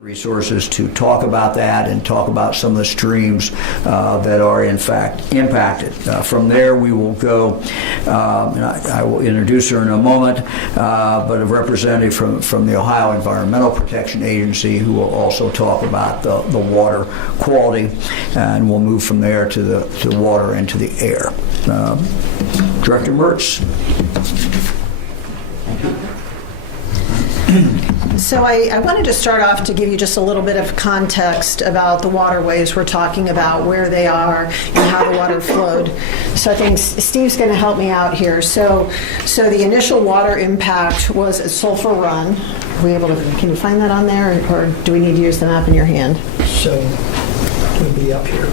resources to talk about that and talk about some of the streams that are in fact impacted. From there we will go, and I will introduce her in a moment, but a representative from the Ohio Environmental Protection Agency who will also talk about the water quality, and we'll move from there to the water and to the air. Director Mertz. So I wanted to start off to give you just a little bit of context about the waterways we're talking about, where they are, and how the water flowed. So I think Steve's going to help me out here. So the initial water impact was at Sulphur Run. Are we able to, can you find that on there, or do we need to use the map in your hand? So it would be up here.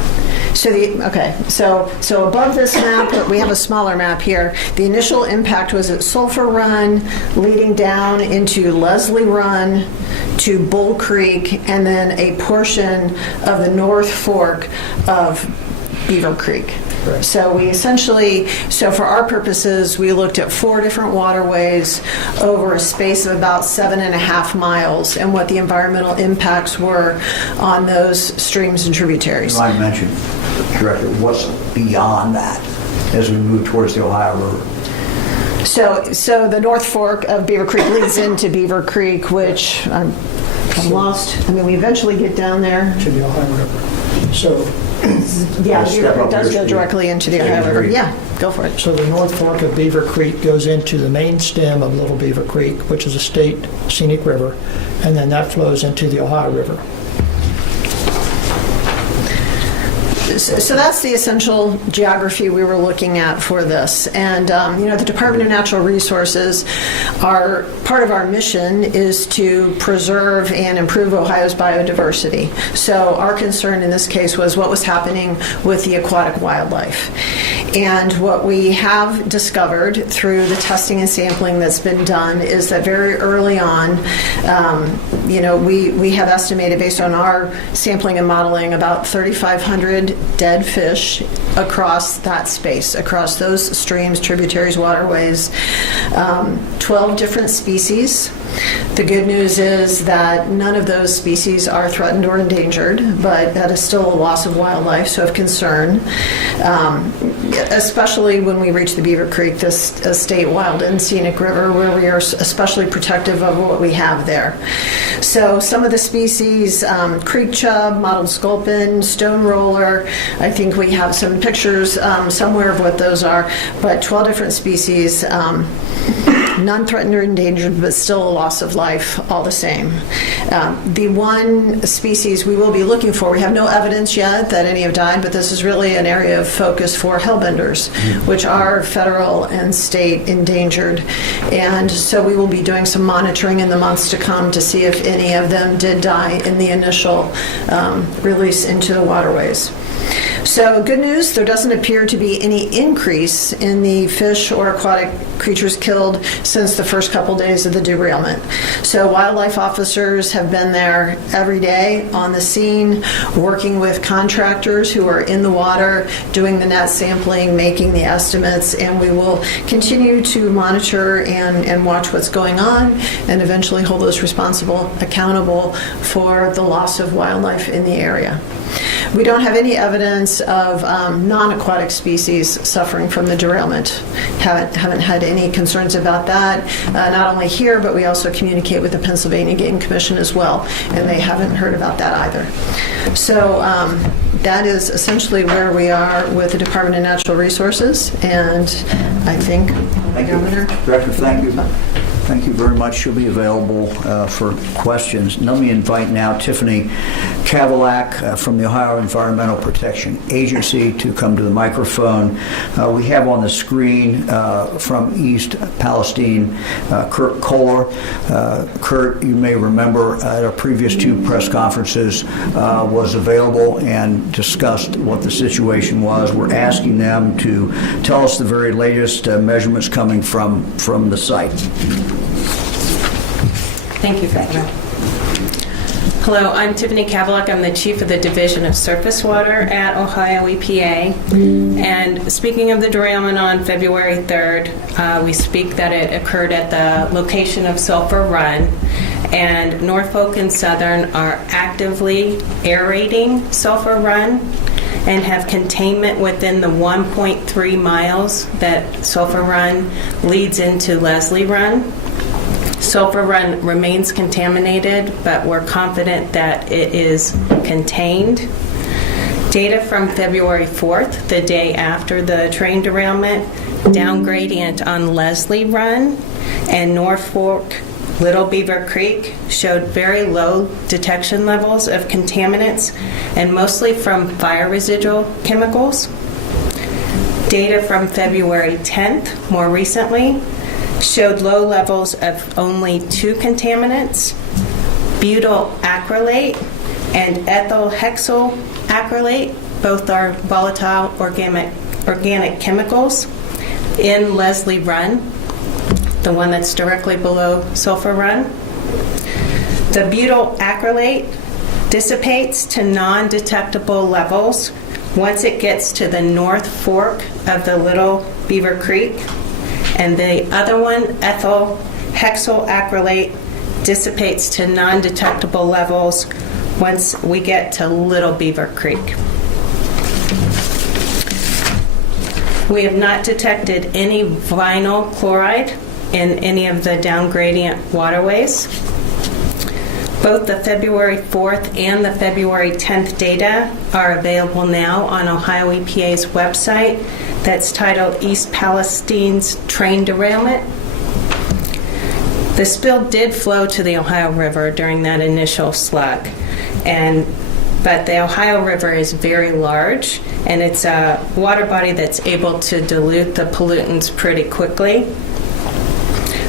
So above this map, we have a smaller map here. The initial impact was at Sulphur Run, leading down into Leslie Run to Bull Creek, and then a portion of the North Fork of Beaver Creek. Right. So we essentially, for our purposes, we looked at 4 different waterways over a space of about 7.5 miles, and what the environmental impacts were on those streams and tributaries. I mentioned, Director, what's beyond that as we move towards the Ohio River? So the North Fork of Beaver Creek leads into Beaver Creek, which I'm lost. I mean, we eventually get down there. To the Ohio River. So yeah, Beaver Creek does go directly into the Ohio River. Yeah, go for it. So the North Fork of Beaver Creek goes into the main stem of Little Beaver Creek, which is a state scenic river, and then that flows into the Ohio River. So that's the essential geography we were looking at for this. And, the Department of Natural Resources, part of our mission is to preserve and improve Ohio's biodiversity. So our concern in this case was what was happening with the aquatic wildlife. And what we have discovered through the testing and sampling that's been done is that very early on, we have estimated, based on our sampling and modeling, about 3,500 dead fish across that space, across those streams, tributaries, waterways, 12 different species. The good news is that none of those species are threatened or endangered, but that is still a loss of wildlife, so of concern, especially when we reach the Beaver Creek, this state wild and scenic river, where we are especially protective of what we have there. So some of the species, creek chub, mottled sculpin, stone roller, I think we have some pictures somewhere of what those are, but 12 different species, none threatened or endangered, but still a loss of life all the same. The one species we will be looking for, we have no evidence yet that any have died, but this is really an area of focus for hellbenders, which are federal and state endangered. And so we will be doing some monitoring in the months to come to see if any of them did die in the initial release into the waterways. So good news, there doesn't appear to be any increase in the fish or aquatic creatures killed since the first couple days of the derailment. So wildlife officers have been there every day on the scene, working with contractors who are in the water, doing the net sampling, making the estimates, and we will continue to monitor and watch what's going on, and eventually hold those responsible accountable for the loss of wildlife in the area. We don't have any evidence of non-aquatic species suffering from the derailment. Haven't had any concerns about that, not only here, but we also communicate with the Pennsylvania Game Commission as well, and they haven't heard about that either. So that is essentially where we are with the Department of Natural Resources, and I think, Governor. Director, thank you. Thank you very much. She'll be available for questions. Let me invite now Tiffany Kavalak from the Ohio Environmental Protection Agency to come to the microphone. We have on the screen from East Palestine, Kurt Kohler. Kurt, you may remember at our previous 2 press conferences was available and discussed what the situation was. We're asking them to tell us the very latest measurements coming from the site. Thank you, Governor. Hello, I'm Tiffany Kavalak. I'm the Chief of the Division of Surface Water at Ohio EPA. And speaking of the derailment on February 3rd, we speak that it occurred at the location of Sulphur Run. and Norfolk and Southern are actively aerating Sulphur Run and have containment within the 1.3 miles that Sulphur Run leads into Leslie Run. Sulphur Run remains contaminated, but we're confident that it is contained. Data from February 4th, the day after the train derailment, down gradient on Leslie Run and Norfolk Little Beaver Creek showed very low detection levels of contaminants, and mostly from fire residual chemicals. Data from February 10th, more recently, showed low levels of only 2 contaminants, butyl acrylate and ethyl hexyl acrylate. Both are volatile organic chemicals in Leslie Run, the one that's directly below Sulphur Run. The butyl acrylate dissipates to non-detectable levels once it gets to the North Fork of the Little Beaver Creek, and the other one, ethyl hexyl acrylate, dissipates to non-detectable levels once we get to Little Beaver Creek. We have not detected any vinyl chloride in any of the down gradient waterways. Both the February 4th and the February 10th data are available now on Ohio EPA's website that's titled East Palestine's Train Derailment. The spill did flow to the Ohio River during that initial slug, but the Ohio River is very large, and it's a water body that's able to dilute the pollutants pretty quickly.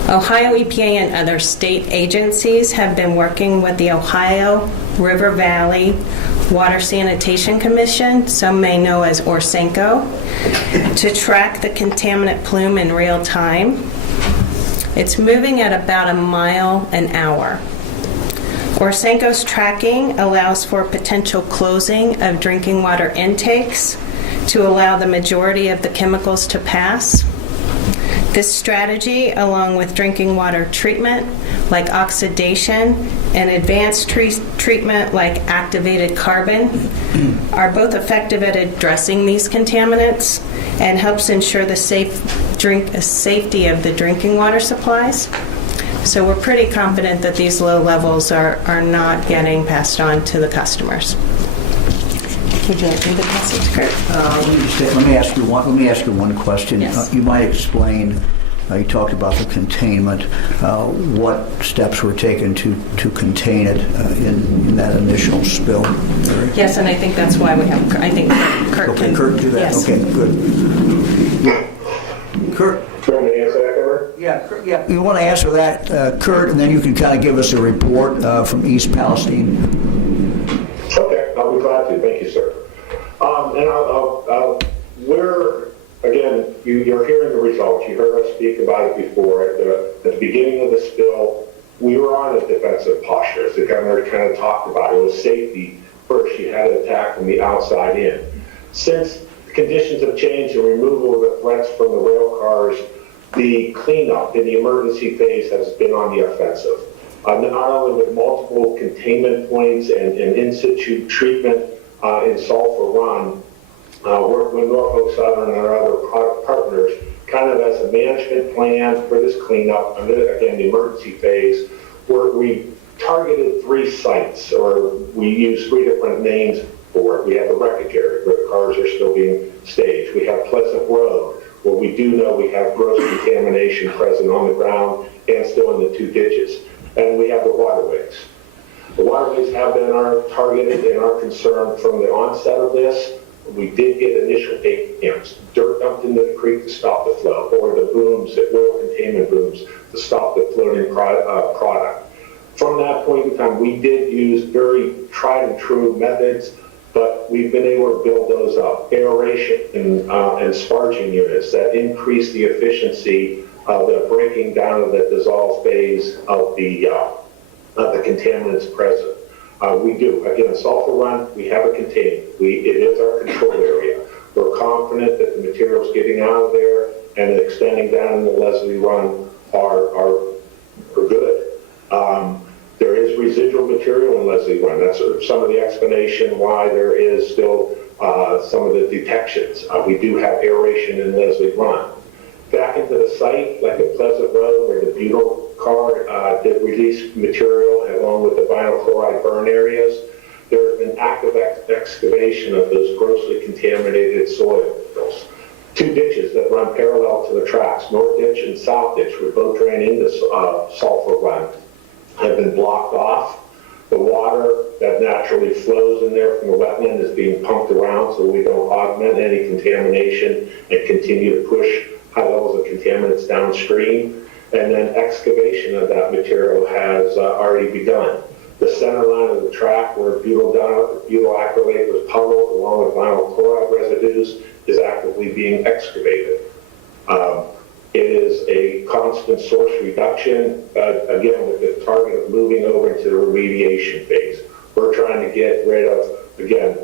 Ohio EPA and other state agencies have been working with the Ohio River Valley Water Sanitation Commission, some may know as ORSANCO, to track the contaminant plume in real time. It's moving at about a mile an hour. ORSANCO's tracking allows for potential closing of drinking water intakes to allow the majority of the chemicals to pass. This strategy, along with drinking water treatment like oxidation and advanced treatment like activated carbon, are both effective at addressing these contaminants and helps ensure the safety of the drinking water supplies. So we're pretty confident that these low levels are not getting passed on to the customers. Would you like me to pass it to Kurt? Let me ask you one question. Yes. You might explain. You talked about the containment. What steps were taken to contain it in that initial spill? Yes, and I think that's why we have. I think Kurt Okay, can. Kurt, do that. Yes. Okay, good. Kurt. Do you want me to answer that, Kurt? Yeah, Kurt, yeah. You want to answer that, Kurt, and then you can kind of give us a report from East Palestine. Okay, I'll be glad to. Thank you, sir. Again, you're hearing the results. You heard us speak about it before. At the beginning of the spill, we were on a defensive posture, as the governor kind of talked about. It was safety first. You had to attack from the outside in. Since conditions have changed and removal of the threats from the rail cars, the cleanup in the emergency phase has been on the offensive. Not only with multiple containment points and in situ treatment in Sulphur Run, working with Norfolk Southern and our other partners, kind of as a management plan for this cleanup, and then again, the emergency phase, where we targeted 3 sites, or we used 3 different names for it. We have the wreckage area, where the cars are still being staged. We have Pleasant Road, where we do know we have gross contamination present on the ground and still in the 2 ditches. And we have the waterways. The waterways have been our targeted and our concern from the onset of this. We did get initial dirt dumped into the creek to stop the flow, or the booms, the oil containment booms, to stop the floating product. From that point in time, we did use very tried and true methods, but we've been able to build those up. Aeration and sparging units that increase the efficiency of the breaking down of the dissolved phase of the contaminants present. We do. Again, Sulphur Run, we have it contained. It is our control area. We're confident that the materials getting out of there and extending down in the Leslie Run are good. material in Leslie Run. That's some of the explanation why there is still some of the detections. We do have aeration in Leslie Run. Back into the site, like at Pleasant Road, where the butyl car did release material along with the vinyl chloride burn areas, there has been active excavation of those grossly contaminated soils. 2 ditches that run parallel to the tracks, North Ditch and South Ditch, where both drain into Sulphur Run, have been blocked off. The water that naturally flows in there from the wetland is being pumped around so we don't augment any contamination and continue to push high levels of contaminants downstream. And then excavation of that material has already begun. The center line of the track where butyl acrylate was puddled along with vinyl chloride residues is actively being excavated. It is a constant source reduction, again, with the target of moving over into the remediation phase. We're trying to get rid of, again,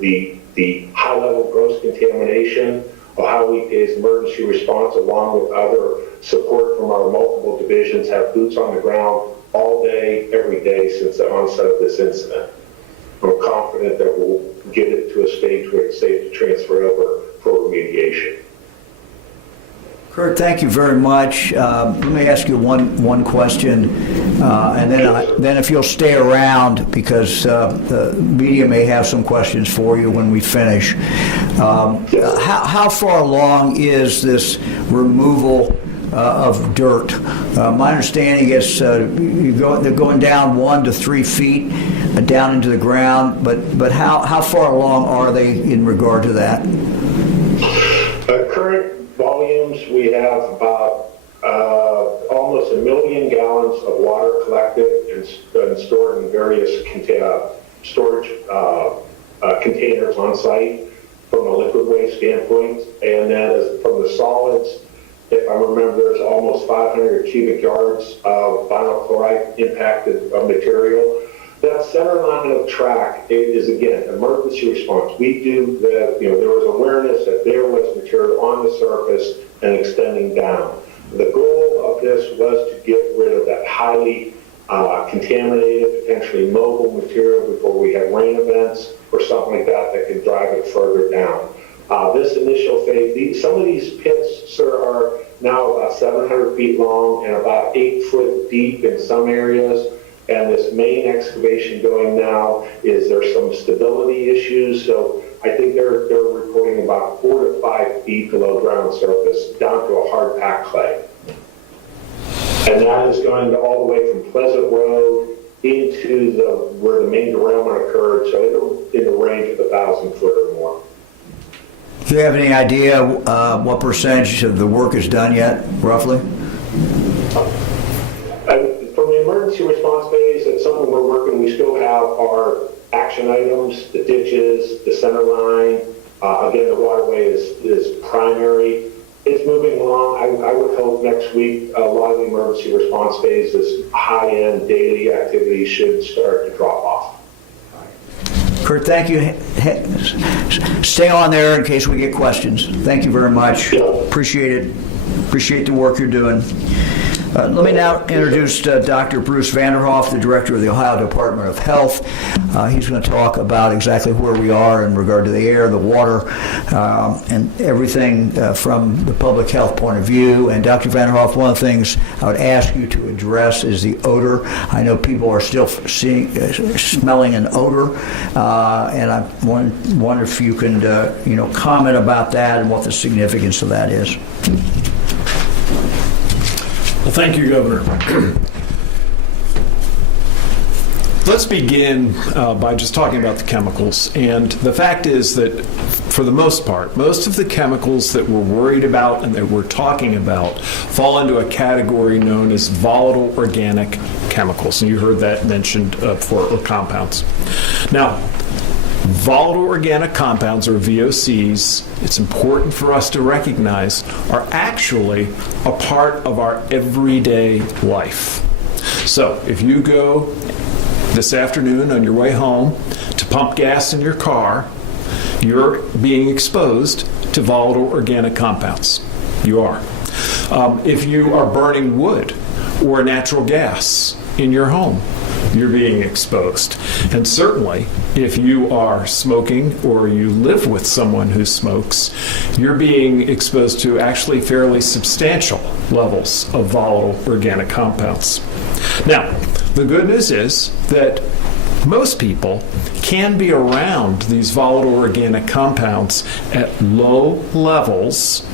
the high-level gross contamination. Ohio EPA's emergency response, along with other support from our multiple divisions, have boots on the ground all day, every day since the onset of this incident. I'm confident that we'll get it to a stage where it's safe to transfer over for remediation. Kurt, thank you very much. Let me ask you one question, and then if you'll stay around, because the media may have some questions for you when we finish. How far along is this removal of dirt? My understanding is they're going down 1 to 3 feet down into the ground, but how far along are they in regard to that? Current volumes, we have about almost 1 million gallons of water collected and stored in various storage containers on site from a liquid waste standpoint. And then from the solids, if I remember, there's almost 500 cubic yards of vinyl chloride impacted material. That center line of track is, again, emergency response. We do the, there was awareness that there was material on the surface and extending down. The goal of this was to get rid of that highly contaminated, potentially mobile material before we have rain events or something like that that could drive it further down. This initial phase, some of these pits, sir, are now about 700 feet long and about 8 foot deep in some areas. And this main excavation going now is there's some stability issues. So I think they're reporting about 4 to 5 feet below ground surface down to a hard packed clay. And that is going all the way from Pleasant Road into where the main derailment occurred. So it'll in the range of 1,000 foot or more. Do you have any idea what percentage of the work is done yet, roughly? From the emergency response phase, that's something we're working. We still have our action items, the ditches, the center line. Again, the waterway is primary. It's moving along. I would hope next week a lot of the emergency response phase, this high-end daily activity should start to drop off. Kurt, thank you. Stay on there in case we get questions. Thank you very much. Yeah. Appreciate it. Appreciate the work you're doing. Let me now introduce Dr. Bruce Vanderhoff, the Director of the Ohio Department of Health. He's going to talk about exactly where we are in regard to the air, the water, and everything from the public health point of view. And Dr. Vanderhoff, one of the things I would ask you to address is the odor. I know people are still smelling an odor, and I wonder if you can comment about that and what the significance of that is. Well, thank you, Governor. Let's begin by just talking about the chemicals. And the fact is that, for the most part, most of the chemicals that we're worried about and that we're talking about fall into a category known as volatile organic chemicals. And you heard that mentioned or compounds. Now, volatile organic compounds, or VOCs, it's important for us to recognize, are actually a part of our everyday life. So if you go this afternoon on your way home to pump gas in your car, you're being exposed to volatile organic compounds. You are. If you are burning wood or natural gas in your home, you're being exposed. And certainly, if you are smoking or you live with someone who smokes, you're being exposed to actually fairly substantial levels of volatile organic compounds. Now, the good news is that most people can be around these volatile organic compounds at low levels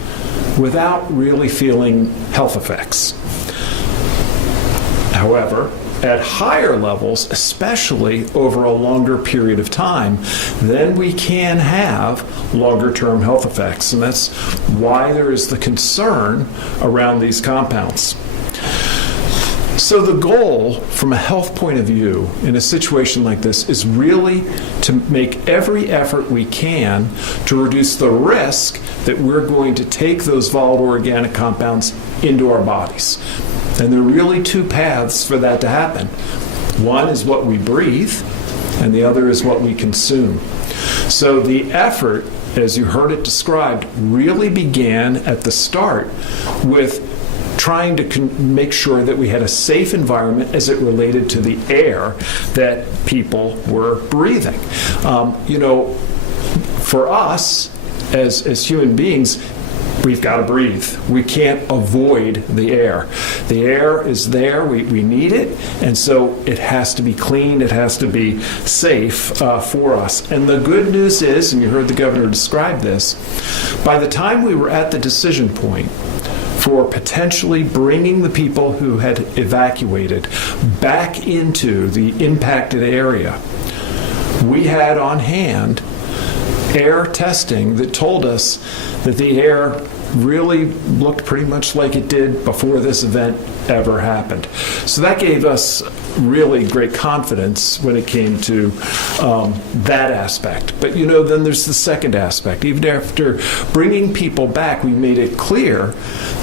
without really feeling health effects. However, at higher levels, especially over a longer period of time, then we can have longer-term health effects. And that's why there is the concern around these compounds. So the goal from a health point of view in a situation like this is really to make every effort we can to reduce the risk that we're going to take those volatile organic compounds into our bodies. And there are really two paths for that to happen. One is what we breathe, and the other is what we consume. So the effort, as you heard it described, really began at the start with trying to make sure that we had a safe environment as it related to the air that people were breathing. For us, as human beings, we've got to breathe. We can't avoid the air. The air is there. We need it. And so it has to be clean. It has to be safe for us. And the good news is, and you heard the governor describe this, by the time we were at the decision point for potentially bringing the people who had evacuated back into the impacted area, we had on hand air testing that told us that the air really looked pretty much like it did before this event ever happened. So that gave us really great confidence when it came to that aspect. But then there's the second aspect. Even after bringing people back, we made it clear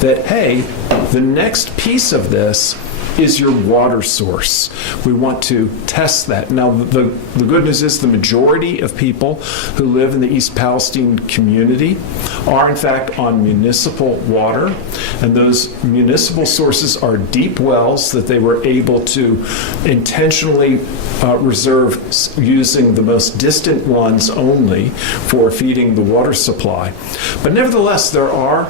that, hey, the next piece of this is your water source. We want to test that. Now, the good news is the majority of people who live in the East Palestine community are, in fact, on municipal water. And those municipal sources are deep wells that they were able to intentionally reserve using the most distant ones only for feeding the water supply. But nevertheless, there are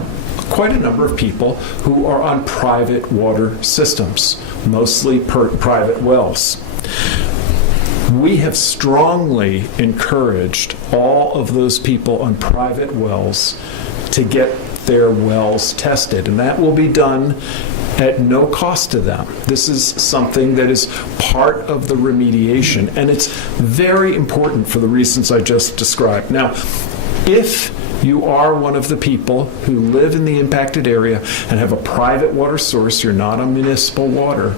quite a number of people who are on private water systems, mostly private wells. We have strongly encouraged all of those people on private wells to get their wells tested, and that will be done at no cost to them. This is something that is part of the remediation, and it's very important for the reasons I just described. Now, if you are one of the people who live in the impacted area and have a private water source, you're not on municipal water,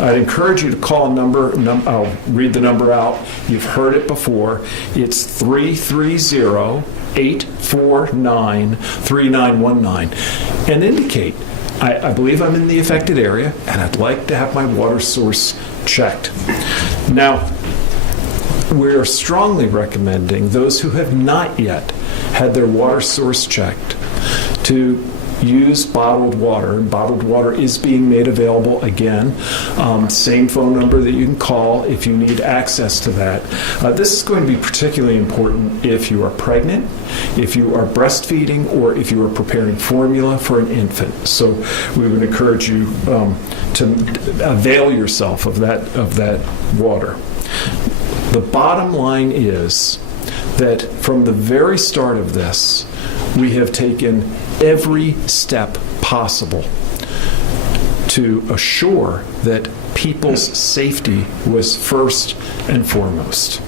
I'd encourage you to call a number. I'll read the number out. You've heard it before. It's 330-849-3919. And indicate, I believe I'm in the affected area and I'd like to have my water source checked. Now, we're strongly recommending those who have not yet had their water source checked to use bottled water. And bottled water is being made available again. Same phone number that you can call if you need access to that. This is going to be particularly important if you are pregnant, if you are breastfeeding, or if you are preparing formula for an infant. So we would encourage you to avail yourself of that water. The bottom line is that from the very start of this, we have taken every step possible to assure that people's safety was first and foremost.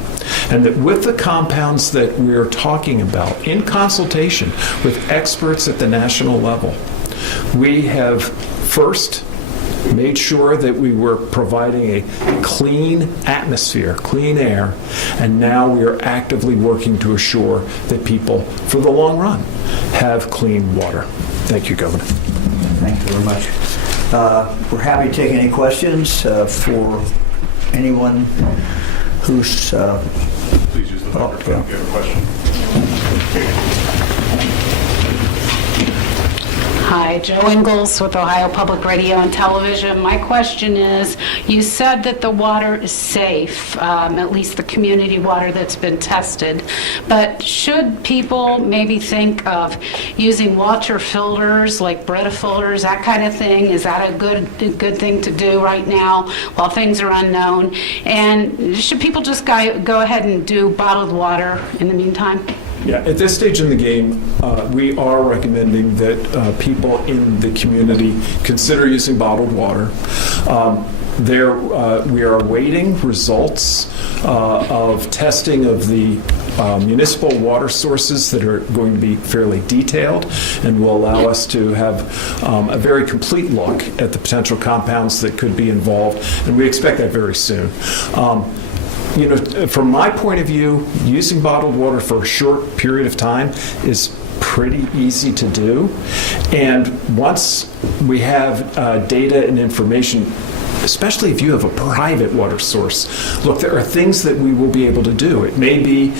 And that with the compounds that we're talking about, in consultation with experts at the national level, we have first made sure that we were providing a clean atmosphere, clean air, and now we are actively working to assure that people, for the long run, have clean water. Thank you, Governor. Thank you very much. We're happy to take any questions for anyone who's... Please use the microphone if you have a question. Hi, Joe Ingalls with Ohio Public Radio and Television. My question is, you said that the water is safe, at least the community water that's been tested, but should people maybe think of using water filters, like Brita filters, that kind of thing? Is that a good thing to do right now while things are unknown? And should people just go ahead and do bottled water in the meantime? Yeah, at this stage in the game, we are recommending that people in the community consider using bottled water. We are awaiting results of testing of the municipal water sources that are going to be fairly detailed and will allow us to have a very complete look at the potential compounds that could be involved, and we expect that very soon. From my point of view, using bottled water for a short period of time is pretty easy to do. And once we have data and information, especially if you have a private water source, look, there are things that we will be able to do. It may be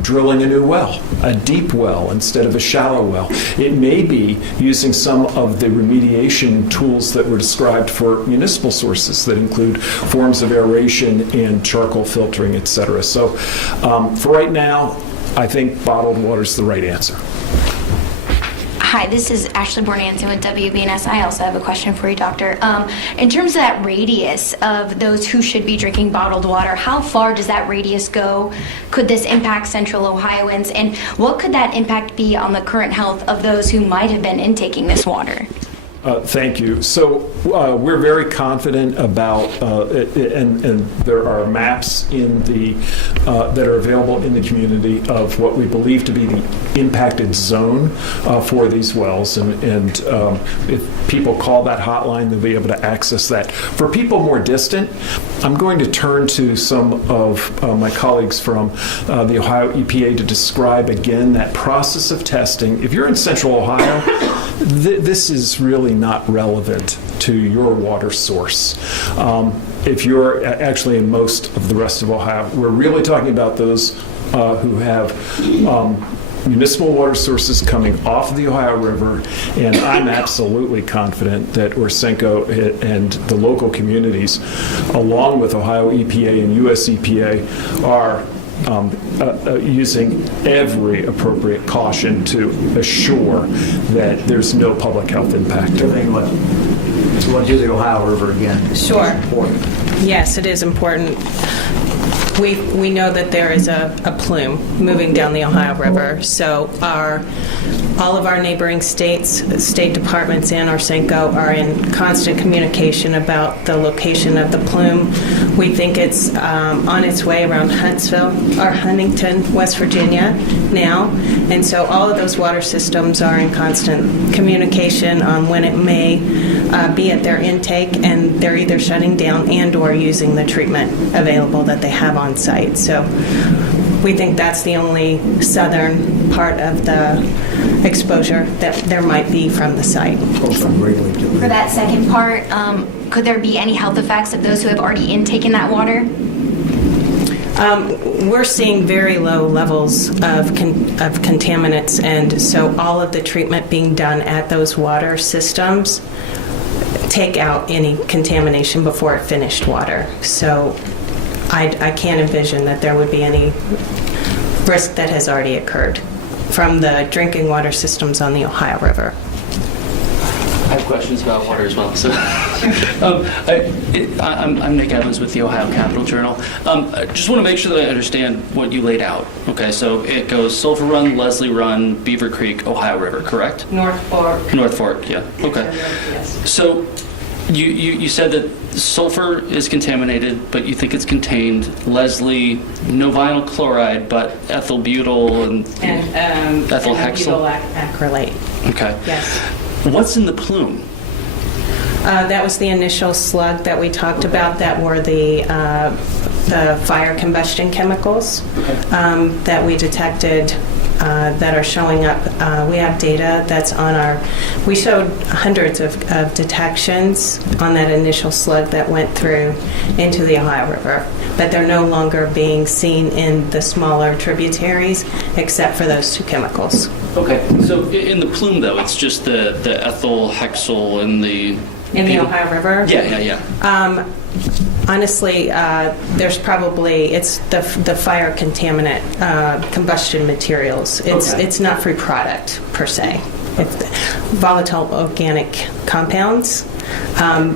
drilling a new well, a deep well instead of a shallow well. It may be using some of the remediation tools that were described for municipal sources that include forms of aeration and charcoal filtering, etc. So for right now, I think bottled water is the right answer. Hi, this is Ashley Bornanson with WBNS. I also have a question for you, Doctor. In terms of that radius of those who should be drinking bottled water, how far does that radius go? Could this impact Central Ohioans? And what could that impact be on the current health of those who might have been intaking this water? Thank you. So we're very confident about, and there are maps in that are available in the community of what we believe to be the impacted zone for these wells. And if people call that hotline, they'll be able to access that. For people more distant, I'm going to turn to some of my colleagues from the Ohio EPA to describe again that process of testing. If you're in Central Ohio, this is really not relevant to your water source. If you're actually in most of the rest of Ohio, we're really talking about those who have municipal water sources coming off of the Ohio River, and I'm absolutely confident that Orsenco and the local communities, along with Ohio EPA and US EPA, are using every appropriate caution to assure that there's no public health impact. You want to do the Ohio River again? Sure. It's important. Yes, it is important. We know that there is a plume moving down the Ohio River, so all of our neighboring states, state departments, and Orsenco are in constant communication about the location of the plume. We think it's on its way around Huntsville or Huntington, West Virginia now, and so all of those water systems are in constant communication on when it may be at their intake, and they're either shutting down and or using the treatment available that they have on site. So we think that's the only southern part of the exposure that there might be from the site. For that second part, could there be any health effects of those who have already intaken that water? We're seeing very low levels of contaminants, and so all of the treatment being done at those water systems take out any contamination before it finished water. So I can't envision that there would be any risk that has already occurred from the drinking water systems on the Ohio River. I have questions about water as well. So, I'm Nick Evans with the Ohio Capital Journal. I just want to make sure that I understand what you laid out. Okay, so it goes Sulphur Run, Leslie Run, Beaver Creek, Ohio River, correct? North Fork. North Fork, yeah. Okay. Yes. So you said that sulfur is contaminated, but you think it's contained. Leslie, no vinyl chloride, but ethyl butyl and ethyl hexyl. Butyl acrylate. Okay. Yes. What's in the plume? That was the initial slug that we talked about that were the fire combustion chemicals that we detected that are showing up. We have data that's on we showed hundreds of detections on that initial slug that went through into the Ohio River, but they're no longer being seen in the smaller tributaries except for those two chemicals. Okay. So in the plume, though, it's just the ethyl, hexyl, and the... In the Ohio River? Yeah. Honestly, there's probably, it's the fire contaminant combustion materials. It's not free product per se. It's volatile organic compounds.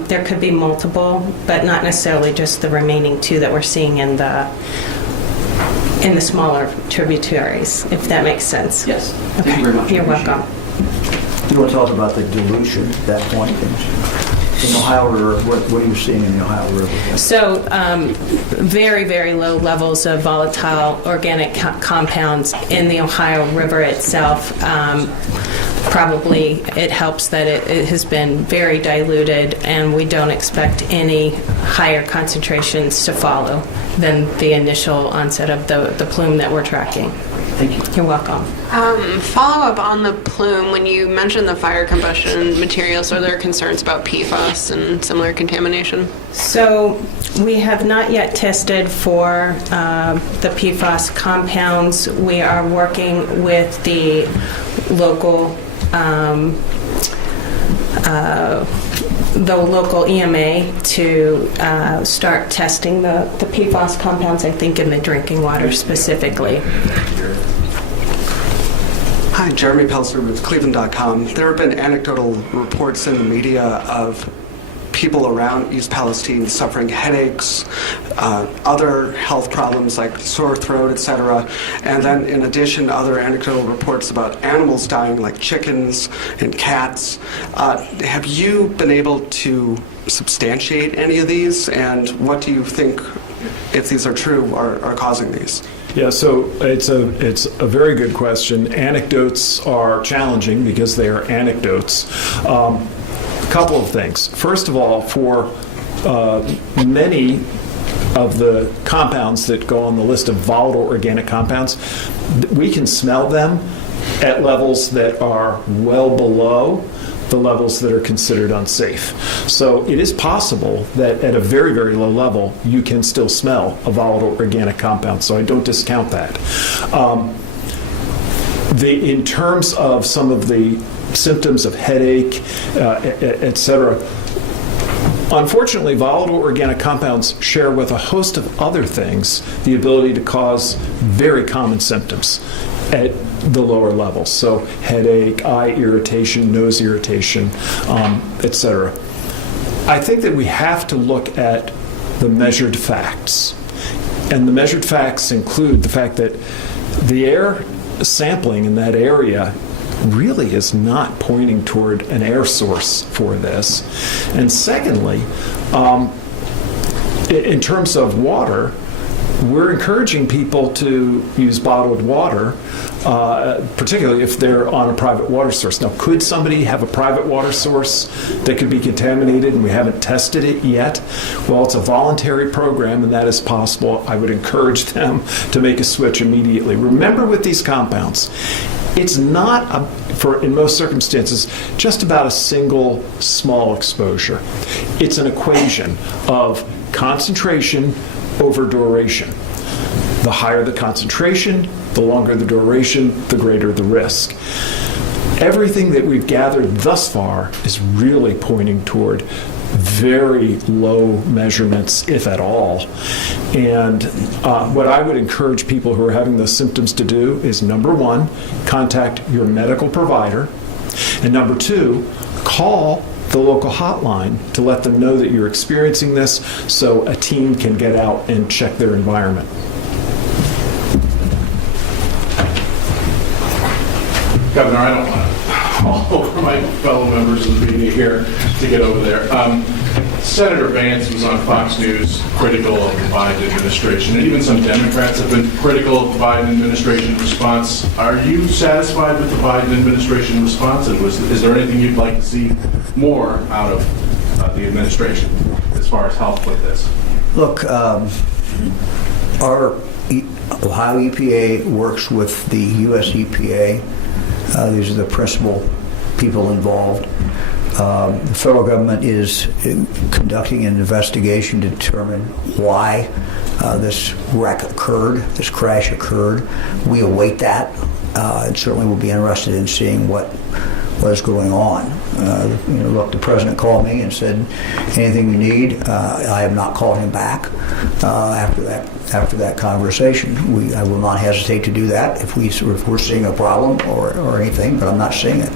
There could be multiple, but not necessarily just the remaining two that we're seeing in the smaller tributaries, if that makes sense. Yes. Thank you very much. You're welcome. You want to talk about the dilution at that point? In the Ohio River, what are you seeing in the Ohio River? So very, very low levels of volatile organic compounds in the Ohio River itself. Probably it helps that it has been very diluted, and we don't expect any higher concentrations to follow than the initial onset of the plume that we're tracking. Thank you. You're welcome. Follow up on the plume. When you mentioned the fire combustion materials, are there concerns about PFAS and similar contamination? So we have not yet tested for the PFAS compounds. We are working with the local EMA to start testing the PFAS compounds, I think, in the drinking water specifically. Hi, Jeremy Pelzer with Cleveland.com. There have been anecdotal reports in the media of people around East Palestine suffering headaches, other health problems like sore throat, etc. And then in addition, other anecdotal reports about animals dying like chickens and cats. Have you been able to substantiate any of these? And what do you think, if these are true, are causing these? Yeah, so it's a very good question. Anecdotes are challenging because they are anecdotes. A couple of things. First of all, for many of the compounds that go on the list of volatile organic compounds, we can smell them at levels that are well below the levels that are considered unsafe. So it is possible that at a very, very low level, you can still smell a volatile organic compound. So I don't discount that. In terms of some of the symptoms of headache, etc., unfortunately, volatile organic compounds share with a host of other things the ability to cause very common symptoms at the lower levels. So headache, eye irritation, nose irritation, etc. I think that we have to look at the measured facts. And the measured facts include the fact that the air sampling in that area really is not pointing toward an air source for this. And secondly, in terms of water, we're encouraging people to use bottled water, particularly if they're on a private water source. Now, could somebody have a private water source that could be contaminated and we haven't tested it yet? Well, it's a voluntary program and that is possible. I would encourage them to make a switch immediately. Remember, with these compounds, it's not, in most circumstances, just about a single small exposure. It's an equation of concentration over duration. The higher the concentration, the longer the duration, the greater the risk. Everything that we've gathered thus far is really pointing toward very low measurements, if at all. And what I would encourage people who are having those symptoms to do is, number one, contact your medical provider, and number two, call the local hotline to let them know that you're experiencing this so a team can get out and check their environment. Governor, I don't want to all over my fellow members of the media here to get over there. Senator Vance was on Fox News critical of the Biden administration, and even some Democrats have been critical of the Biden administration response. Are you satisfied with the Biden administration response, and is there anything you'd like to see more out of the administration as far as help with this? Look, Ohio EPA works with the US EPA. These are the principal people involved. The federal government is conducting an investigation to determine why this wreck occurred, this crash occurred. We await that, and certainly we'll be interested in seeing what is going on. Look, the president called me and said, anything you need. I have not called him back after that conversation. I will not hesitate to do that if we're seeing a problem or anything, but I'm not seeing it.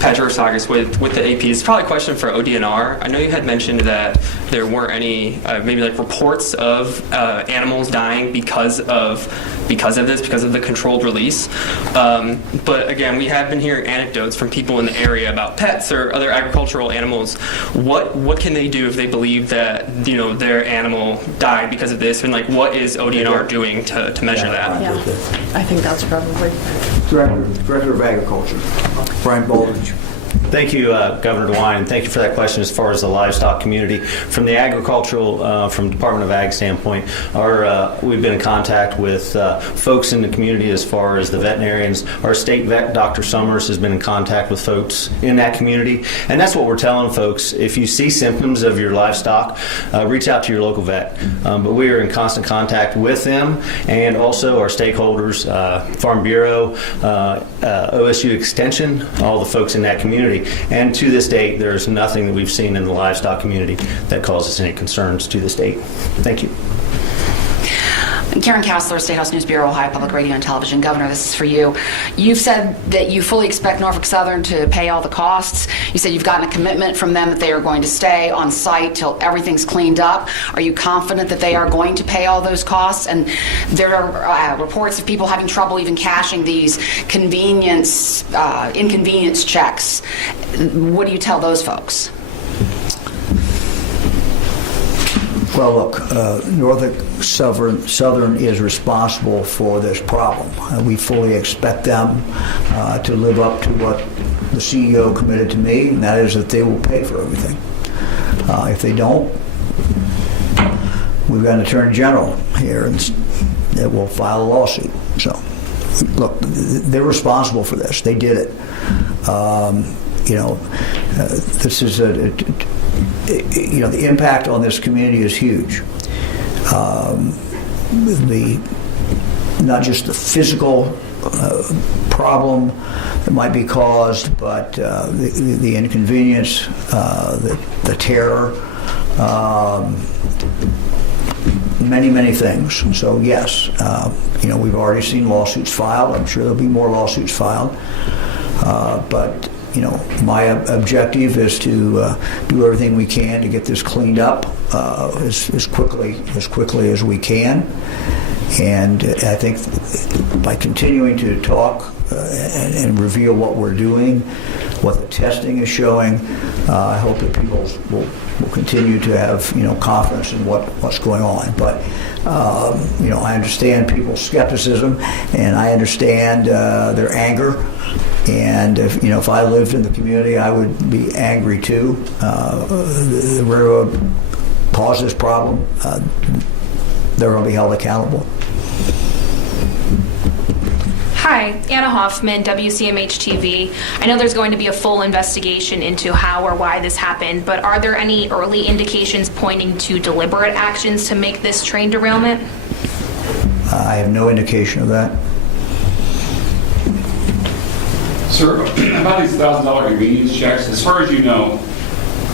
Patrick Sagas with the AP. It's probably a question for ODNR. I know you had mentioned that there weren't any maybe like reports of animals dying because of the controlled release. But again, we have been hearing anecdotes from people in the area about pets or other agricultural animals. What can they do if they believe that their animal died because of this? And like, what is ODNR doing to measure that? Yeah, I think that's probably. Director of Agriculture, Brian Baldridge. Thank you, Governor DeWine, and thank you for that question as far as the livestock community. From the agricultural, from Department of Ag standpoint, we've been in contact with folks in the community as far as the veterinarians. Our state vet, Dr. Summers, has been in contact with folks in that community, and that's what we're telling folks. If you see symptoms of your livestock, reach out to your local vet. But we are in constant contact with them and also our stakeholders, Farm Bureau, OSU Extension, all the folks in that community. And to this date, there's nothing that we've seen in the livestock community that causes any concerns to this date. Thank you. Karen Kassler, State House News Bureau, Ohio Public Radio and Television. Governor, this is for you. You've said that you fully expect Norfolk Southern to pay all the costs. You said you've gotten a commitment from them that they are going to stay on site till everything's cleaned up. Are you confident that they are going to pay all those costs? And there are reports of people having trouble even cashing these inconvenience checks. What do you tell those folks? Well, look, Norfolk Southern is responsible for this problem. We fully expect them to live up to what the CEO committed to me, and that is that they will pay for everything. If they don't, we've got an attorney general here and that will file a lawsuit. So, look, they're responsible for this. They did it. This is the impact on this community is huge. Not just the physical problem that might be caused, but the inconvenience, the terror, many things. So yes, we've already seen lawsuits filed. I'm sure there'll be more lawsuits filed. But my objective is to do everything we can to get this cleaned up as quickly as we can. And I think by continuing to talk and reveal what we're doing, what the testing is showing, I hope that people will continue to have confidence in what's going on. But I understand people's skepticism, and I understand their anger. And if I lived in the community, I would be angry too. The railroad caused this problem. They're going to be held accountable. Hi, Anna Hoffman, WCMH-TV. I know there's going to be a full investigation into how or why this happened, but are there any early indications pointing to deliberate actions to make this train derailment? I have no indication of that. Sir, about these $1,000 convenience checks, as far as you know,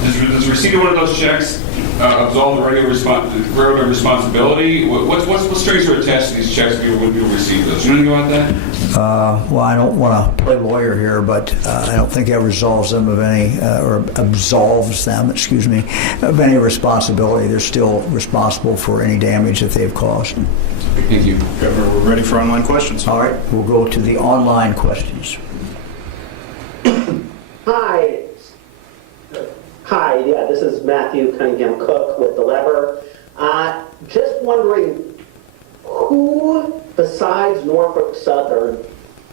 does receipt of one of those checks absolve the railroad responsibility? What strings are attached to these checks when people receive those? You know anything about that? Well, I don't want to play lawyer here, but I don't think that absolves them of any any responsibility. They're still responsible for any damage that they've caused. Thank you. Governor, we're ready for online questions. All right, we'll go to the online questions. Hi, yeah, this is Matthew Cunningham Cook with The Lever. Just wondering, who besides Norfolk Southern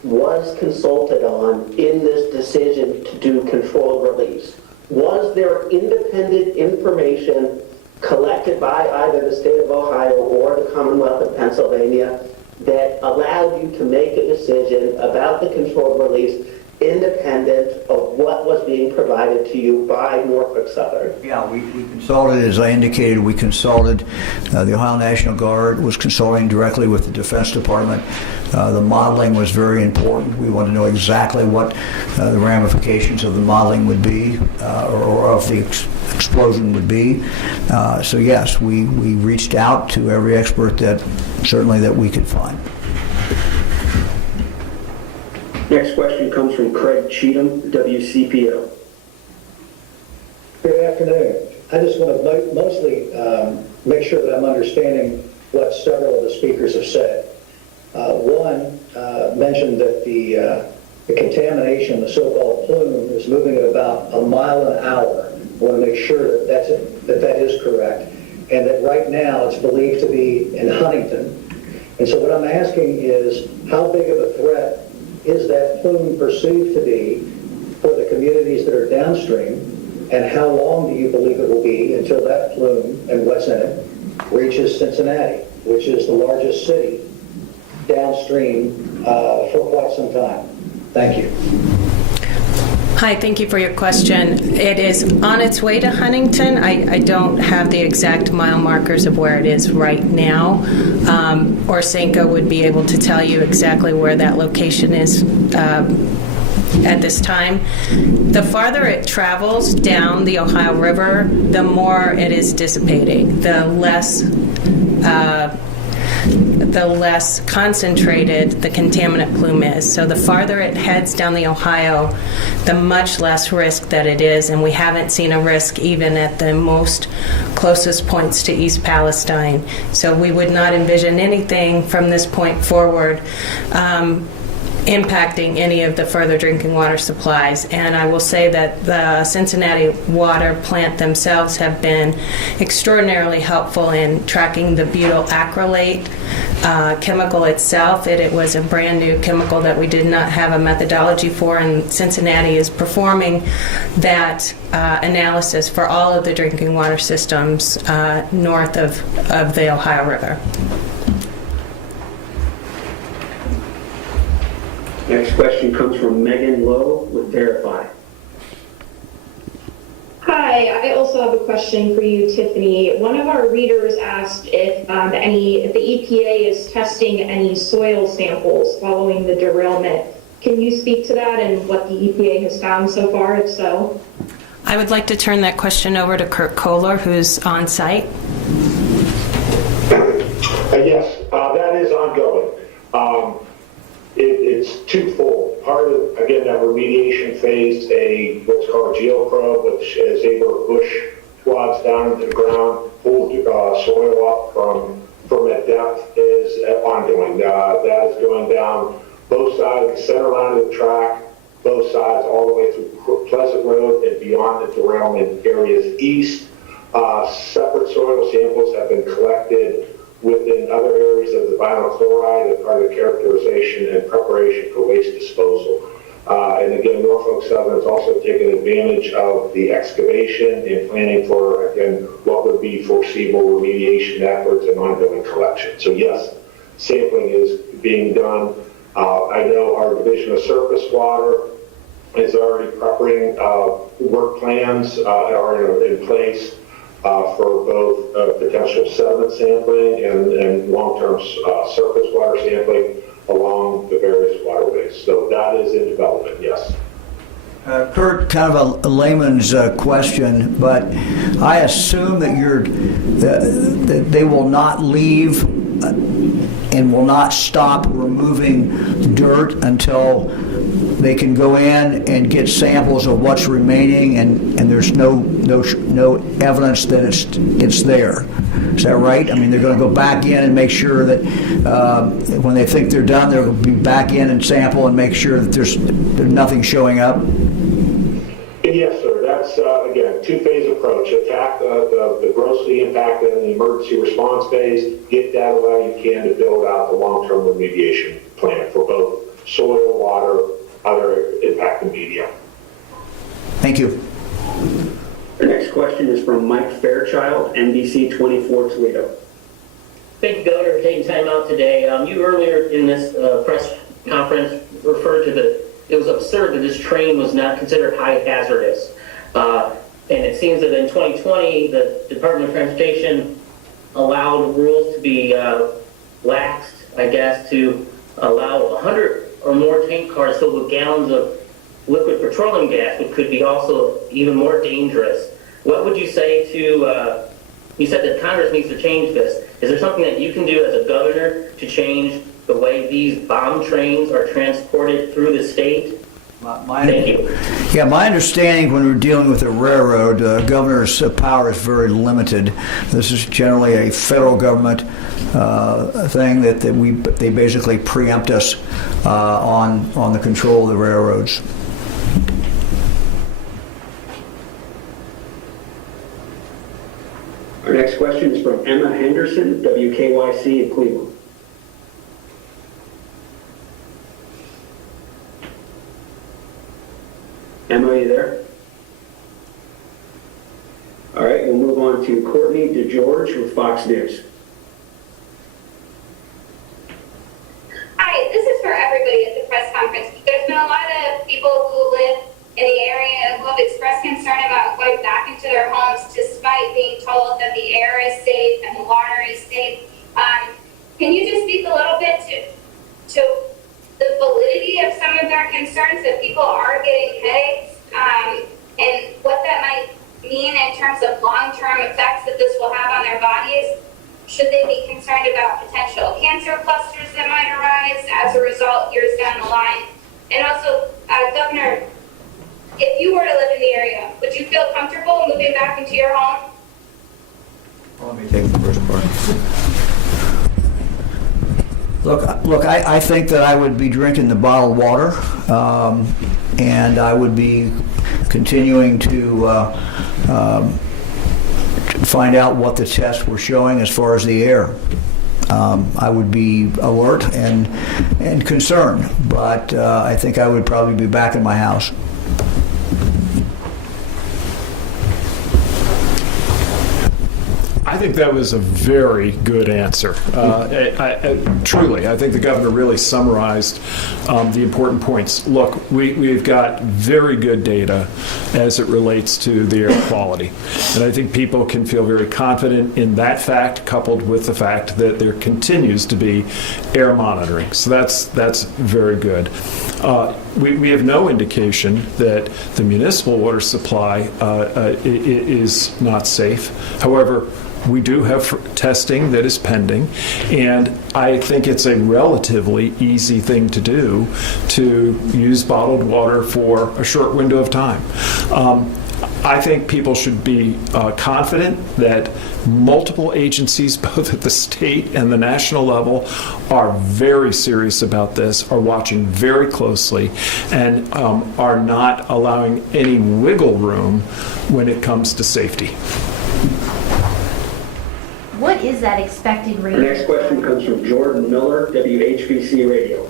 was consulted on in this decision to do controlled release? Was there independent information collected by either the state of Ohio or the Commonwealth of Pennsylvania that allowed you to make a decision about the controlled release independent of what was being provided to you by Norfolk Southern? Yeah, we consulted, as I indicated, we consulted. The Ohio National Guard was consulting directly with the Defense Department. The modeling was very important. We wanted to know exactly what the ramifications of the modeling would be, or of the explosion would be. So yes, we reached out to every expert that we could find. Next question comes from Craig Cheatham, WCPO. Good afternoon. I just want to mostly make sure that I'm understanding what several of the speakers have said. One mentioned that the contamination, the so-called plume, is moving at about a mile an hour. I want to make sure that is correct, and that right now it's believed to be in Huntington. And so what I'm asking is, how big of a threat is that plume perceived to be for the communities that are downstream, and how long do you believe it will be until that plume and what's in it reaches Cincinnati, which is the largest city downstream for quite some time? Thank you. Hi, thank you for your question. It is on its way to Huntington. I don't have the exact mile markers of where it is right now. Orsenko would be able to tell you exactly where that location is at this time. The farther it travels down the Ohio River, the more it is dissipating, the less concentrated the contaminant plume is. So the farther it heads down the Ohio, the much less risk that it is, and we haven't seen a risk even at the most closest points to East Palestine. So we would not envision anything from this point forward impacting any of the further drinking water supplies. And I will say that the Cincinnati water plant themselves have been extraordinarily helpful in tracking the butyl acrylate chemical itself. It was a brand new chemical that we did not have a methodology for, and Cincinnati is performing that analysis for all of the drinking water systems north of the Ohio River. Next question comes from Megan Lowe with Verify. Hi, I also have a question for you, Tiffany. One of our readers asked if the EPA is testing any soil samples following the derailment. Can you speak to that and what the EPA has found so far, if so? I would like to turn that question over to Kurt Kohler, who's on site. Yes, that is ongoing. It's twofold. Part of, again, that remediation phase, what's called a geoprobe, which is able to push swabs down into the ground, pull soil up from that depth, is ongoing. That is going down both sides, the center line of the track, both sides, all the way through Pleasant Road and beyond the derailment areas east. Separate soil samples have been collected within other areas of the vinyl chloride as part of the characterization and preparation for waste disposal. And again, Norfolk Southern has also taken advantage of the excavation and planning for, again, what would be foreseeable remediation efforts and ongoing collection. So yes, sampling is being done. I know our Division of Surface Water is already preparing work plans are in place for both potential sediment sampling and long-term surface water sampling along the various waterways. So that is in development, yes. Kurt, kind of a layman's question, but I assume that they will not leave and will not stop removing dirt until they can go in and get samples of what's remaining, and there's no evidence that it's there. Is that right? I mean, they're going to go back in and make sure that when they think they're done, they'll be back in and sample and make sure that there's nothing showing up? Yes, sir. That's, again, two-phase approach. Attack the grossly impacted and the emergency response phase, get data while you can to build out the long-term remediation plan for both soil, water, other impacted media. Thank you. Our next question is from Mike Fairchild, NBC 24 Toledo. Thank you, Governor, for taking time out today. You earlier in this press conference referred to it was absurd that this train was not considered high hazardous. And it seems that in 2020, the Department of Transportation allowed rules to be laxed, I guess, to allow 100 or more tank cars filled with gallons of liquid petroleum gas, which could be also even more dangerous. What would you say to, you said that Congress needs to change this. Is there something that you can do as a governor to change the way these bomb trains are transported through the state? Thank you. Yeah, my understanding when we're dealing with a railroad, governor's power is very limited. This is generally a federal government thing that they basically preempt us on the control of the railroads. Our next question is from Emma Henderson, WKYC in Cleveland. Emma, are you there? All right, we'll move on to Courtney DeGeorge with Fox News. Hi, this is for everybody at the press conference. There's been a lot of people who live in the area who have expressed concern about going back into their homes despite being told that the air is safe and the water is safe. Can you just speak a little bit to the validity of some of their concerns that people are getting headaches and what that might mean in terms of long-term effects that this will have on their bodies? Should they be concerned about potential cancer clusters that might arise as a result years down the line? And also, Governor, if you were to live in the area, would you feel comfortable moving back into your home? Let me take the first part. Look, I think that I would be drinking the bottled water, and I would be continuing to find out what the tests were showing as far as the air. I would be alert and concerned, but I think I would probably be back in my house. I think that was a very good answer. Truly, I think the governor really summarized the important points. Look, we've got very good data as it relates to the air quality. And I think people can feel very confident in that fact, coupled with the fact that there continues to be air monitoring. So that's very good. We have no indication that the municipal water supply is not safe. However, we do have testing that is pending, and I think it's a relatively easy thing to do to use bottled water for a short window of time. I think people should be confident that multiple agencies, both at the state and the national level, are very serious about this, are watching very closely, and are not allowing any wiggle room when it comes to safety. What is that expected rate? Our next question comes from Jordan Miller, WHBC Radio.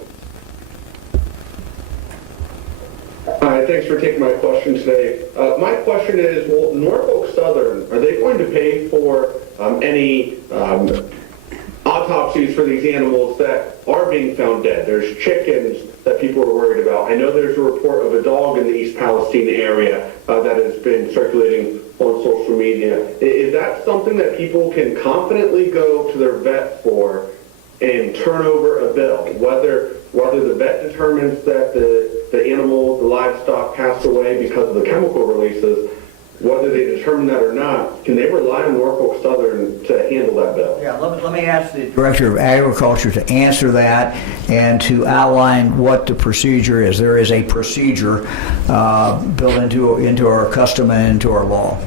Hi, thanks for taking my question today. My question is, will Norfolk Southern, are they going to pay for any autopsies for these animals that are being found dead? There's chickens that people are worried about. I know there's a report of a dog in the East Palestine area that has been circulating on social media. Is that something that people can confidently go to their vet for and turn over a bill, whether the vet determines that the animal, the livestock passed away because of the chemical releases, whether they determine that or not, can they rely on Norfolk Southern to handle that bill? Yeah, let me ask the Director of Agriculture to answer that and to outline what the procedure is. There is a procedure built into our custom and into our law.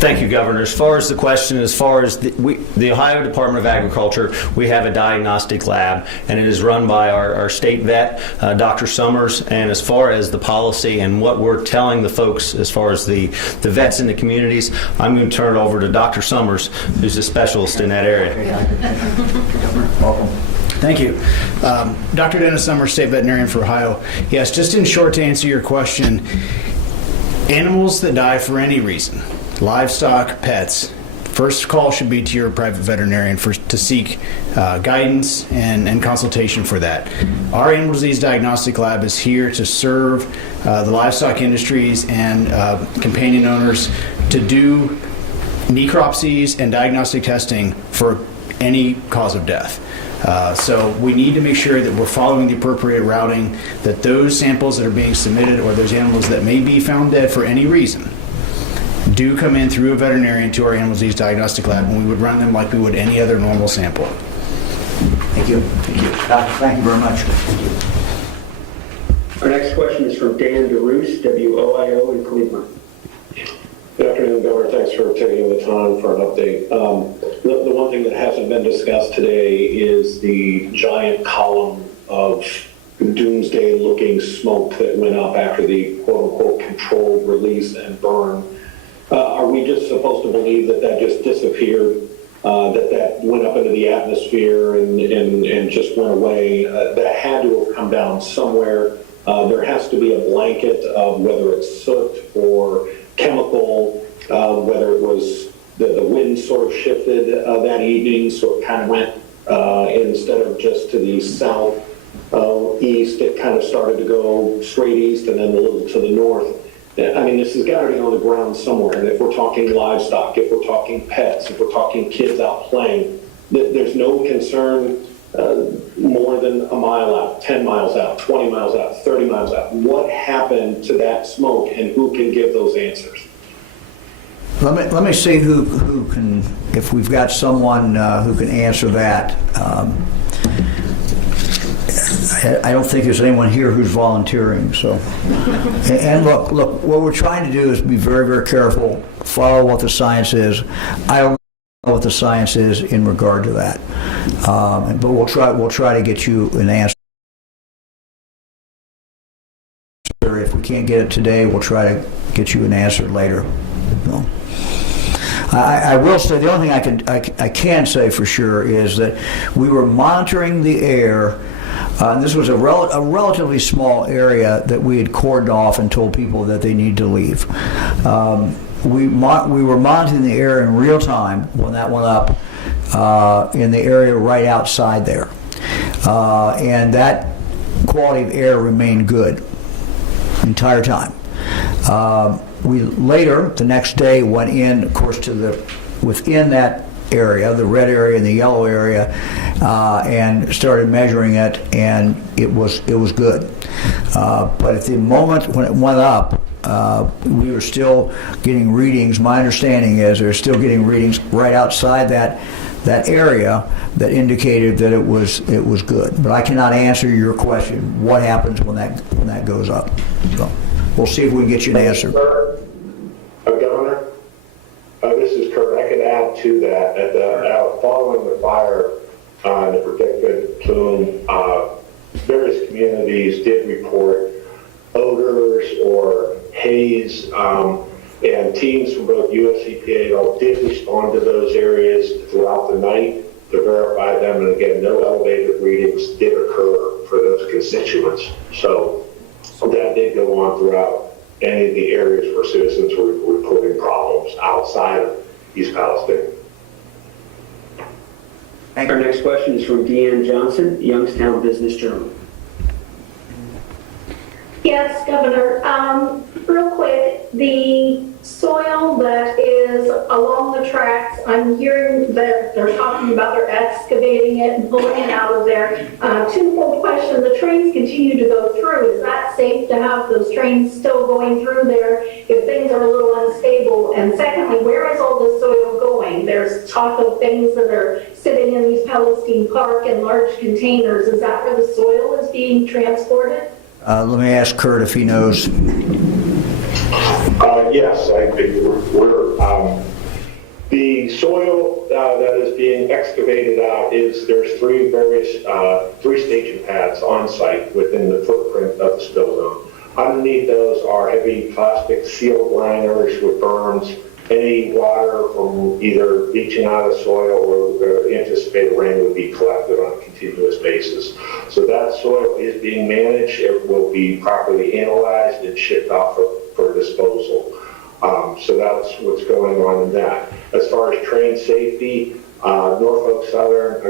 Thank you, Governor. As far as the question, as far as the Ohio Department of Agriculture, we have a diagnostic lab, and it is run by our state vet, Dr. Summers. And as far as the policy and what we're telling the folks as far as the vets in the communities, I'm going to turn it over to Dr. Summers, who's a specialist in that area. Welcome. Thank you. Dr. Dennis Summers, State Veterinarian for Ohio. Yes, just in short to answer your question, Animals that die for any reason, livestock, pets, first call should be to your private veterinarian to seek guidance and consultation for that. Our Animal Disease Diagnostic Lab is here to serve the livestock industries and companion owners to do necropsies and diagnostic testing for any cause of death. So we need to make sure that we're following the appropriate routing, that those samples that are being submitted or those animals that may be found dead for any reason do come in through a veterinarian to our Animal Disease Diagnostic Lab, and we would run them like we would any other normal sample. Thank you. Thank you. Doctor, thank you very much. Our next question is from Dan DeRoos, WOIO in Cleveland. Good afternoon, Governor. Thanks for taking the time for an update. The one thing that hasn't been discussed today is the giant column of doomsday-looking smoke that went up after the quote-unquote controlled release and burn. Are we just supposed to believe that that just disappeared, that went up into the atmosphere and just went away? That had to have come down somewhere. There has to be a blanket of whether it's soot or chemical, whether it was the wind sort of shifted that evening, so it kind of went instead of just to the south east, it kind of started to go straight east and then a little to the north. I mean, this has got to be on the ground somewhere. And if we're talking livestock, if we're talking pets, if we're talking kids out playing, there's no concern more than a mile out, 10 miles out, 20 miles out, 30 miles out. What happened to that smoke, and who can give those answers? Let me see who can, if we've got someone who can answer that. I don't think there's anyone here who's volunteering. So, and look, what we're trying to do is be very, very careful, follow what the science is. I don't know what the science is in regard to that, but we'll try to get you an answer. If we can't get it today, we'll try to get you an answer later. So, I will say the only thing I can say for sure is that we were monitoring the air. This was a relatively small area that we had cordoned off and told people that they need to leave. We were monitoring the air in real time when that went up in the area right outside there. And that quality of air remained good the entire time. We later, the next day, went in, of course, to within that area, the red area and the yellow area, and started measuring it, and it was good. But at the moment when it went up, we were still getting readings. My understanding is they're still getting readings right outside that area that indicated that it was good. But I cannot answer your question. What happens when that goes up? So we'll see if we can get you an answer. Governor, this is Kurt. I could add to that. Following the fire and the predicted plume, various communities did report odors or haze, and teams from both US EPA and all did respond to those areas throughout the night to verify them. And again, no elevated readings did occur for those constituents. So that did go on throughout any of the areas where citizens were reporting problems outside of East Palestine. Our next question is from Deanne Johnson, Youngstown Business Journal. Yes, Governor. Real quick, the soil that is along the tracks, I'm hearing that they're talking about they're excavating it and pulling it out of there. Twofold question, the trains continue to go through. Is that safe to have those trains still going through there if things are a little unstable? And secondly, where is all this soil going? There's talk of things that are sitting in these Palestine Park in large containers. Is that where the soil is being transported? Let me ask Kurt if he knows. Yes, I think the soil that is being excavated out there's three staging pads on site within the footprint of the spill zone. Underneath those are heavy plastic sealed liners with berms. Any water from either leaching out of soil or anticipated rain would be collected on a continuous basis. So that soil is being managed. It will be properly analyzed and shipped off of for disposal. So that's what's going on in that. As far as train safety, Norfolk Southern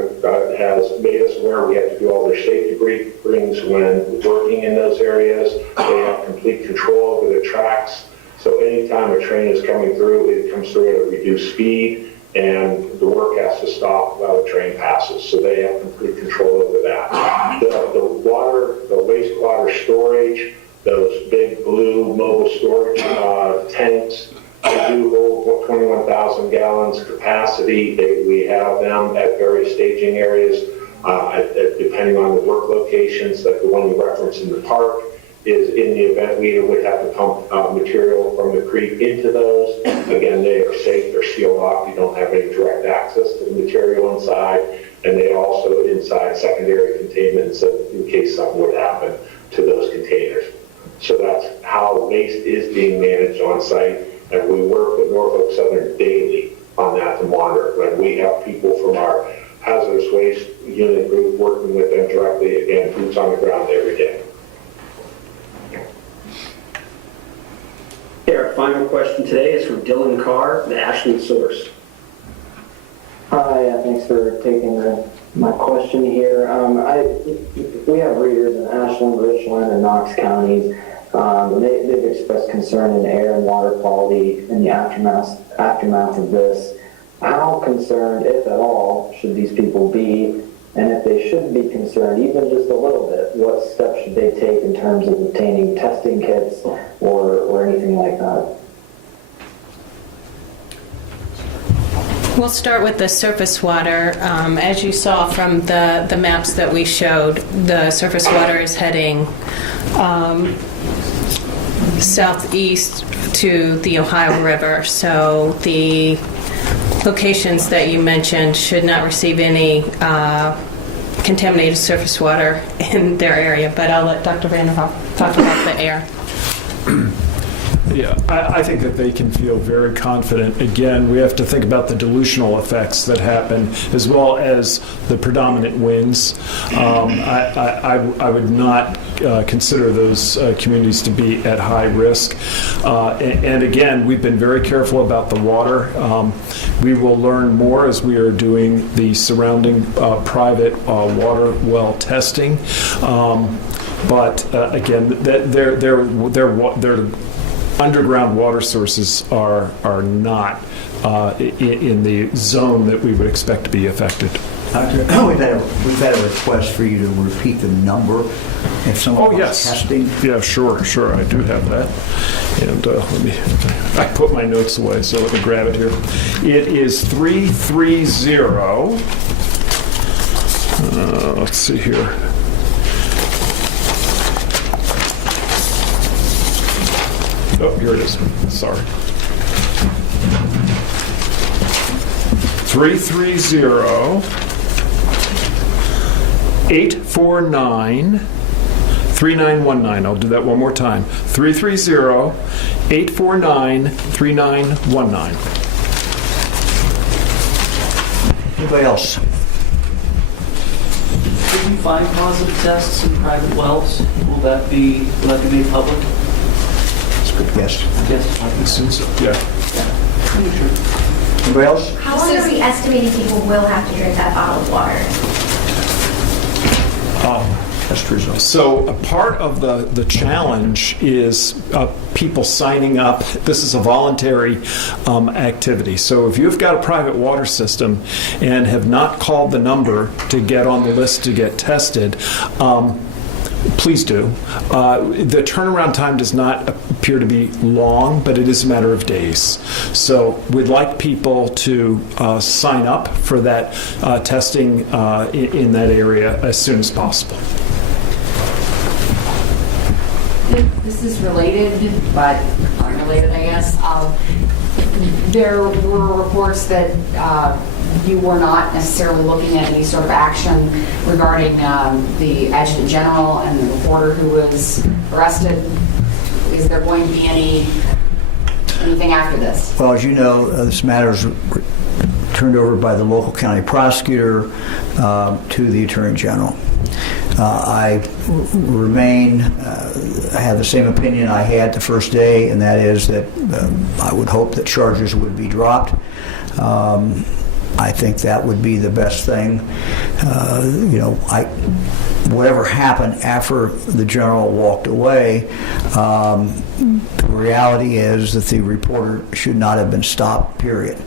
has made us aware we have to do all their safety briefings when working in those areas. They have complete control over the tracks. So anytime a train is coming through, it comes through at a reduced speed, and the work has to stop while the train passes. So they have complete control over that. The wastewater storage, those big blue mobile storage tanks, they do hold 21,000 gallons capacity. We have them at various staging areas, depending on the work locations, like the one you referenced in the park, is in the event we would have to pump material from the creek into those. Again, they are safe, they're sealed off, you don't have any direct access to the material inside, and they also inside secondary containments in case something would happen to those containers. So that's how waste is being managed on site, and we work with Norfolk Southern daily on that to monitor. When we have people from our hazardous waste unit group working with them directly, again, boots on the ground every day. Okay, our final question today is from Dylan Carr, the Ashland Source. Hi, thanks for taking my question here. We have readers in Ashland, Richland, and Knox counties. They've expressed concern in air and water quality in the aftermath of this. How concerned, if at all, should these people be? And if they should be concerned, even just a little bit, what steps should they take in terms of obtaining testing kits or anything like that? We'll start with the surface water. As you saw from the maps that we showed, the surface water is heading southeast to the Ohio River. So the locations that you mentioned should not receive any contaminated surface water in their area. But I'll let Dr. Vanderhoff talk about the air. Yeah, I think that they can feel very confident. Again, we have to think about the dilutional effects that happen as well as the predominant winds. I would not consider those communities to be at high risk. And again, we've been very careful about the water. We will learn more as we are doing the surrounding private water well testing. But again, their underground water sources are not in the zone that we would expect to be affected. We've had a request for you to repeat the number if someone wants testing. Yeah, sure, I do have that. And I put my notes away, so let me grab it here. It is 330. Let's see here. Oh, here it is. Sorry. 330-849-3919. I'll do that one more time. 330-849-3919. Anybody else? If you find positive tests in private wells, will that be made public? Yes. Yes. I assume so. Yeah. Anybody else? How long are we estimating people will have to drink that bottle of water? That's true. So a part of the challenge is people signing up. This is a voluntary activity. So if you've got a private water system and have not called the number to get on the list to get tested, please do. The turnaround time does not appear to be long, but it is a matter of days. So we'd like people to sign up for that testing in that area as soon as possible. This is related, but unrelated, I guess. There were reports that you were not necessarily looking at any sort of action regarding the Adjutant General and the reporter who was arrested. Is there going to be anything after this? Well, as you know, this matter is turned over by the local county prosecutor to the Attorney General. I remain, I have the same opinion I had the first day, and that is that I would hope that charges would be dropped. I think that would be the best thing. Whatever happened after the general walked away, the reality is that the reporter should not have been stopped, period.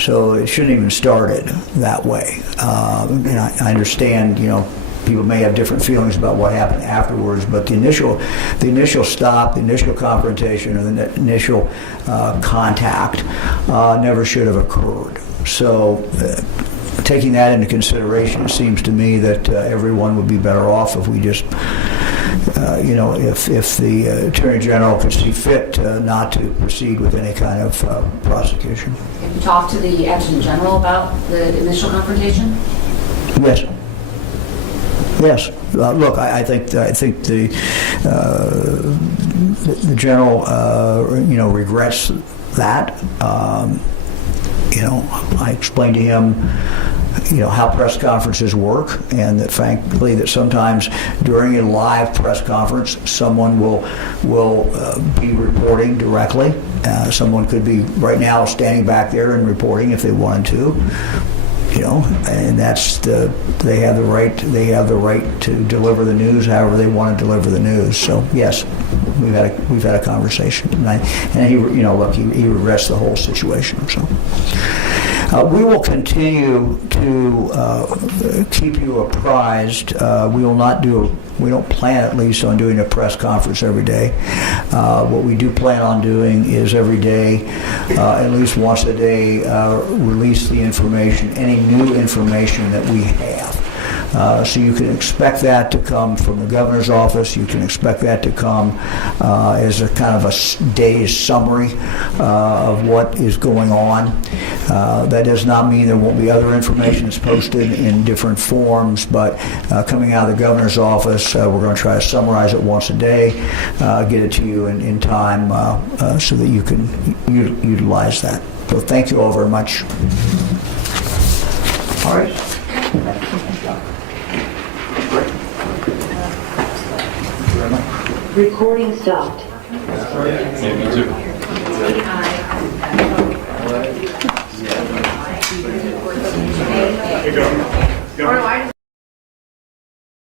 So it shouldn't even started that way. And I understand, people may have different feelings about what happened afterwards, but the initial stop, the initial confrontation, or the initial contact never should have occurred. So taking that into consideration, it seems to me that everyone would be better off if we just, if the Attorney General could see fit not to proceed with any kind of prosecution. Have you talked to the Adjutant General about the initial confrontation? Yes. Yes. Look, I think the general, regrets that. I explained to him, how press conferences work, and that frankly that sometimes during a live press conference, someone will be reporting directly. Someone could be right now standing back there and reporting if they wanted to. And they have the right to deliver the news however they want to deliver the news. So yes, we've had a conversation, and he regrets the whole situation. So we will continue to keep you apprised. We don't plan, at least, on doing a press conference every day. What we do plan on doing is every day, at least once a day, release the information, any new information that we have. So you can expect that to come from the governor's office. You can expect that to come as a kind of a day's summary of what is going on. That does not mean there won't be other information that's posted in different forms, but coming out of the governor's office, we're going to try to summarize it once a day, get it to you in time so that you can utilize that. So thank you all very much. All right. Recording stopped. Me too. Hey,